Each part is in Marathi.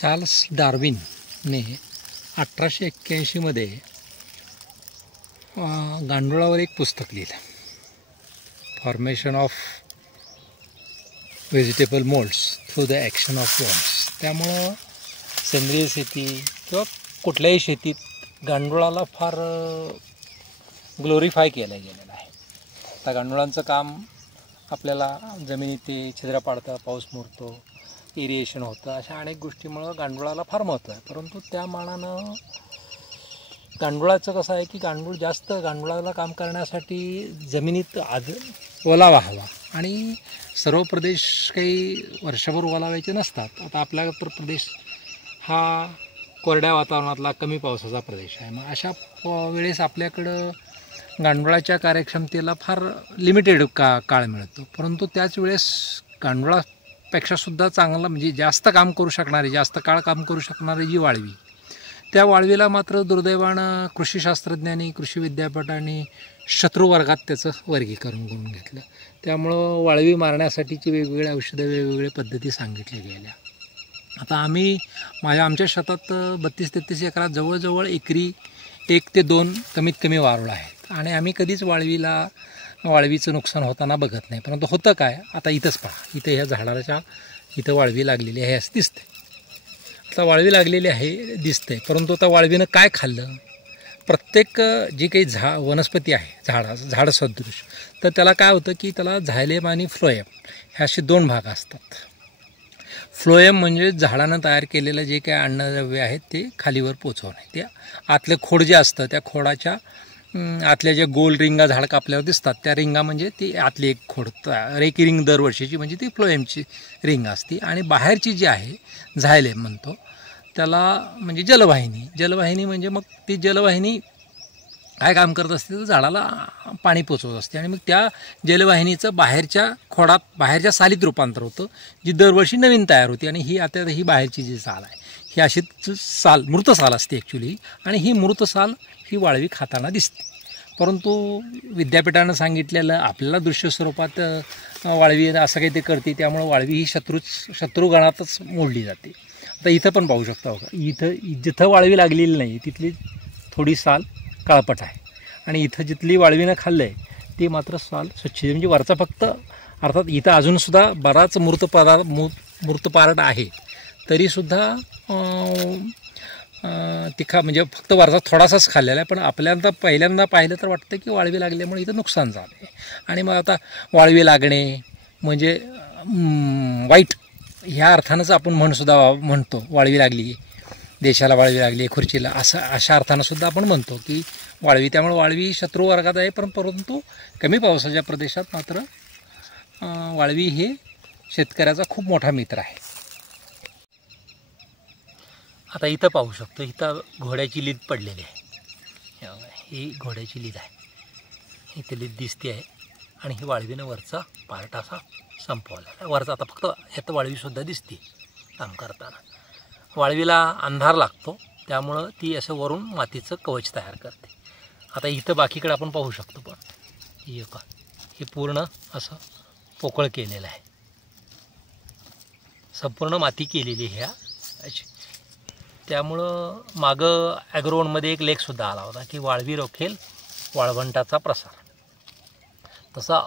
चार्ल्स डार्विनने 1881 मध्ये गांडुळावर एक पुस्तक लिहिलं, formation of vegetable moulds through the action of worms. त्यामुळं सेंद्रिय शेती किंवा कुठल्याही शेतीत गांडुळाला फार ग्लोरीफाय केलं गेलेलं आहे. आता गांडुळांचं काम आपल्याला जमिनीत ते छिद्र पाडतं, पाऊस मुरतो, इरिएशन होतं, अशा अनेक गोष्टीमुळं गांडुळाला फार महत्त्व आहे. परंतु त्या मानानं गांडुळाचं कसं आहे की गांडुळाला काम करण्यासाठी जमिनीत ओलावा हवा आणि सर्व प्रदेश काही वर्षभर ओलावायचे नसतात. आता आपला प्रदेश हा कोरड्या वातावरणातला कमी पावसाचा प्रदेश आहे. मग अशा वेळेस आपल्याकडं गांडुळाच्या कार्यक्षमतेला फार लिमिटेड काळ मिळतो. परंतु त्याच वेळेस गांडुळापेक्षासुद्धा चांगला म्हणजे जास्त काम करू शकणारी, जास्त काळ काम करू शकणारी जी वाळवी, त्या वाळवीला मात्र दुर्दैवानं कृषीशास्त्रज्ञांनी, कृषी विद्यापीठांनी शत्रुवर्गात त्याचं वर्गीकरण करून घेतलं. त्यामुळं वाळवी मारण्यासाठीची वेगवेगळी औषधं, वेगवेगळ्या पद्धती सांगितल्या गेल्या. आता आमच्या शेतात 32-33 एकरात जवळजवळ एकरी 1 ते 2 कमीत कमी वारुळ आहेत आणि आम्ही कधीच वाळवीचं नुकसान होताना बघत नाही. परंतु होतं काय, आता इथंच पहा, इथं ह्या झाडाच्या इथं वाळवी लागलेली आहे असं दिसते. आता वाळवी लागलेली आहे दिसते, परंतु आता वाळवीनं काय खाल्लं? प्रत्येक जी काही वनस्पती आहे झाड सदृश, तर त्याला काय होतं की त्याला झायलेम आणि फ्लोएम हे असे 2 भाग असतात. फ्लोएम म्हणजे झाडानं तयार केलेलं जे काही अन्नद्रव्य आहेत ते खालीवर पोचवणे. ते आतलं खोड जे असतं, त्या खोडाच्या आतल्या ज्या गोल रिंगा झाड कापल्यावर दिसतात, त्या रिंगा म्हणजे ती आतली एक खोड, एक रिंग दरवर्षीची म्हणजे ती फ्लोएमची रिंग असते. आणि बाहेरची जी आहे झायलेम म्हणतो त्याला, म्हणजे जलवाहिनी म्हणजे मग ती जलवाहिनी काय काम करत असते तर झाडाला पाणी पोचवत असते आणि मग त्या जलवाहिनीचं बाहेरच्या सालीत रूपांतर होतं, जी दरवर्षी नवीन तयार होती. आणि ही बाहेरची जी साल आहे ही अशी मृत साल असते ॲक्च्युली, आणि ही मृत साल ही वाळवी खाताना दिसते. परंतु विद्यापीठानं सांगितलेलं आपल्याला दृश्य स्वरूपात वाळवी असं काही ते करते, त्यामुळं वाळवी ही शत्रुगणातच मोडली जाते. आता इथं पण पाहू शकता बघा, जिथं वाळवी लागलेली नाही तिथली थोडी साल काळपट आहे आणि इथं जिथली वाळवीनं खाल्लं आहे ती मात्र साल स्वच्छ, म्हणजे वरचा फक्त, अर्थात इथं अजूनसुद्धा बराच मूर्त पार्ट आहे, तरीसुद्धा तिखा म्हणजे फक्त वरचा थोडासाच खाल्लेला आहे. पण आपल्याला पहिल्यांदा पाहिलं तर वाटतं की वाळवी लागल्यामुळे इथं नुकसान झालं आहे. आणि मग आता वाळवी लागणे म्हणजे वाईट ह्या अर्थानंच आपण म्हणतो वाळवी लागली, देशाला वाळवी लागली, खुर्चीला, अशा अर्थानं सुद्धा आपण म्हणतो की वाळवी. त्यामुळे वाळवी शत्रू वर्गात आहे. परंतु कमी पावसाच्या प्रदेशात मात्र वाळवी हे शेतकऱ्याचा खूप मोठा मित्र आहे. आता इथं पाहू शकतो, इथं घोड्याची लीद पडलेली आहे. ही घोड्याची लीद आहे, इथे लीद दिसते आहे. आणि ही वाळवीनं वरचा पार्ट असा संपवला आहे. वरचा आता फक्त यात वाळवीसुद्धा दिसते काम करताना. वाळवीला अंधार लागतो, त्यामुळं ती असं वरून मातीचं कवच तयार करते. आता इथं बाकीकडे आपण पाहू शकतो, पण हे पूर्ण असं पोकळ केलेलं आहे, संपूर्ण माती केलेली ह्या अशी. त्यामुळं मागं ॲग्रोवनमध्ये एक लेखसुद्धा आला होता की वाळवी रोखेल वाळवंटाचा प्रसार. तसा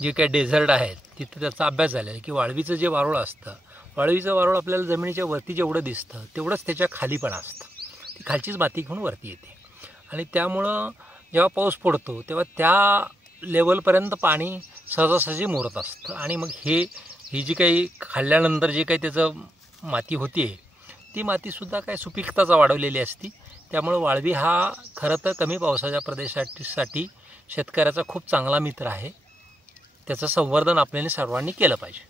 जे काही डेझर्ट आहेत तिथं त्याचा अभ्यास झालेला आहे की वाळवीचं जे वारुळ असतं, वाळवीचं वारुळ आपल्याला जमिनीच्या वरती जेवढं दिसतं तेवढंच त्याच्या खाली पण असतं. ती खालचीच माती घेऊन वरती येते आणि त्यामुळं जेव्हा पाऊस पडतो तेव्हा त्या लेवलपर्यंत पाणी सहजासहजी मुरत असतं. आणि मग ही जी काही खाल्ल्यानंतर जे काही त्याचं माती होती ती मातीसुद्धा काय सुपीकताचा वाढवलेली असती. त्यामुळं वाळवी हा खरं तर कमी पावसाच्या प्रदेशासाठी शेतकऱ्याचा खूप चांगला मित्र आहे. त्याचं संवर्धन आपल्याला सर्वांनी केलं पाहिजे.